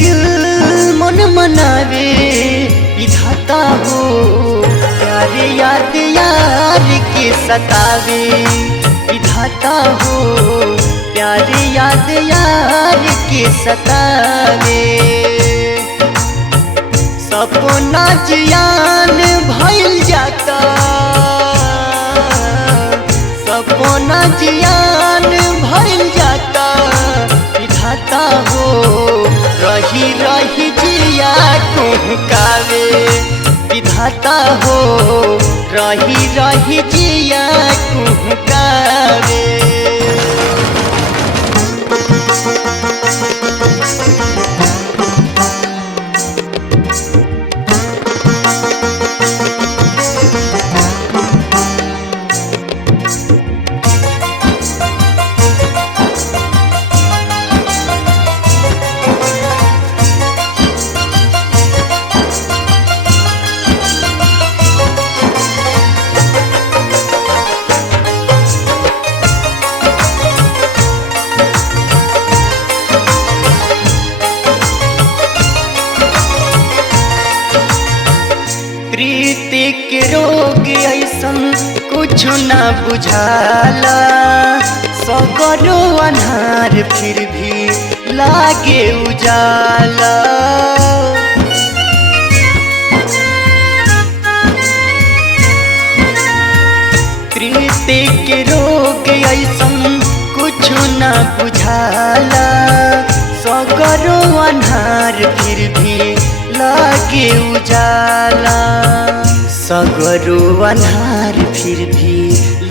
दिल मन मनावे विधाता हो, प्यार याद यार के सतावे विधाता हो, प्यार याद यार के सतावे। सपना जियान भइल जाता, सपना जियान भइल जाता विधाता हो, रही रही जिया कुहकावे विधाता हो, रही रही जिया कुहकावे। प्रीति के रोग ऐसन कुछ न बुझाला, सगरो अन्हार फिर भी लागे उजाला। प्रीति के रोग ऐसन कुछ न बुझाला, सगरो अन्हार फिर भी लागे उजाला। सगरो अन्हार फिर भी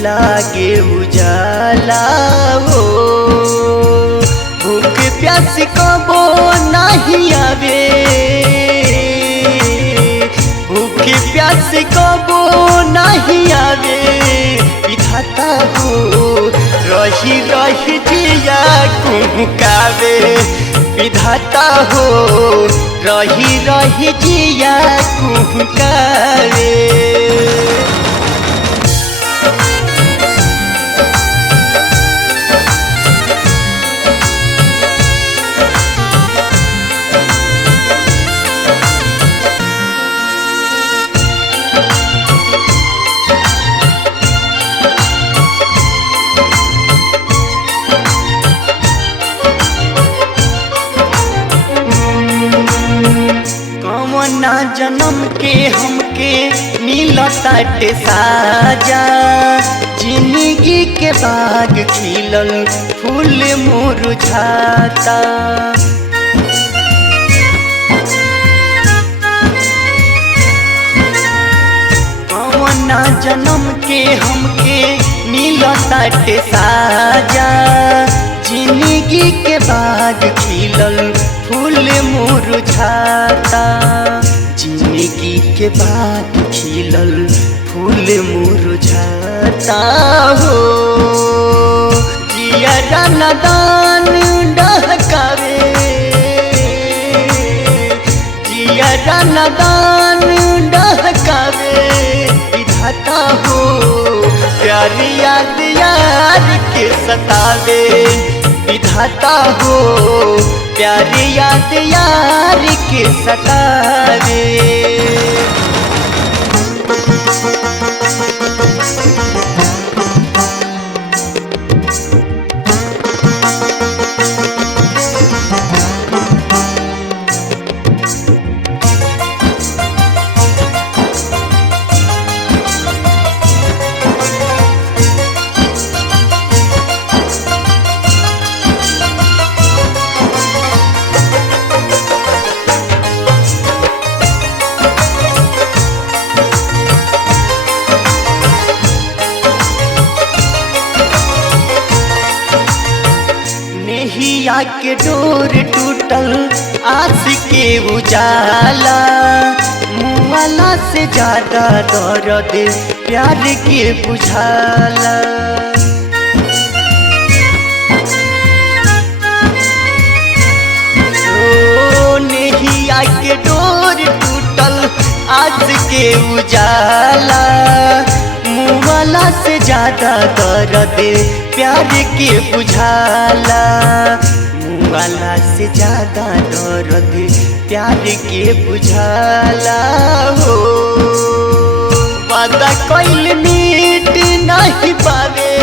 लागे उजाला हो, भूख प्यास कबो नहीं आवे, भूख प्यास कबो नहीं आवे विधाता हो, रही रही जिया कुहकावे विधाता हो, रही रही जिया कुहकावे। कवना जन्म के हमके मिलताटे साजा, जिंदगी के बाग खिलल फूल मुरझाता। कवना जन्म के हमके मिलताटे साजा, जिंदगी के बाग खिलल फूल मुरझाता। जिंदगी के बाग खिलल फूल मुरझाता हो, जिया नदान डहकावे, जिया नदान डहकावे विधाता हो, प्यार याद यार के सतावे विधाता हो, प्यार याद यार के सतावे। नेहिया के डोर टूटल आस के उजाला, मुआला से ज्यादा दर्द प्यार के बुझाला। ओ नेहिया के डोर टूटल आस के उजाला, मुआला से ज्यादा दर्द प्यार के बुझाला। वाला से ज्यादा दर्द प्यार के बुझाला हो। वादा कइल मीट नहीं पावे,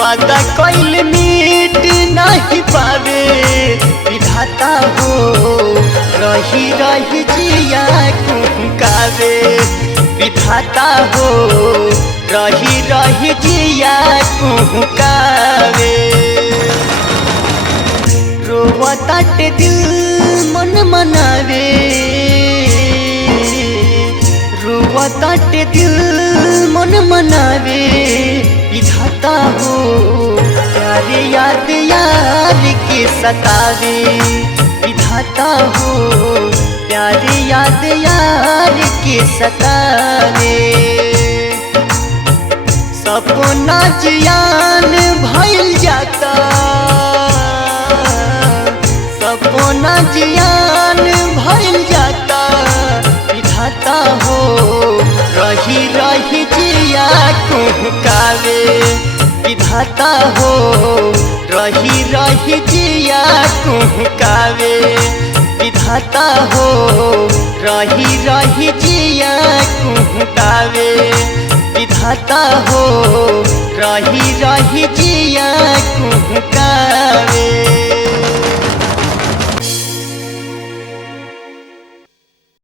वादा कइल मीट नहीं पावे। विधाता हो रही रही जिया कुहकावे, विधाता हो रही रही जिया कुहकावे। रोवताटे दिल मन मनावे, रोवताटे दिल मन मनावे। विधाता हो प्यारे याद यार के सतावे, विधाता हो प्यारे याद यार के सतावे। सपना जियान भइल जाता, सपना जियान भइल जाता। विधाता हो रही रही जिया कुहकावे, विधाता हो रही रही जिया कुहकावे। विधाता हो रही रही जिया कुहकावे, विधाता हो रही रही जिया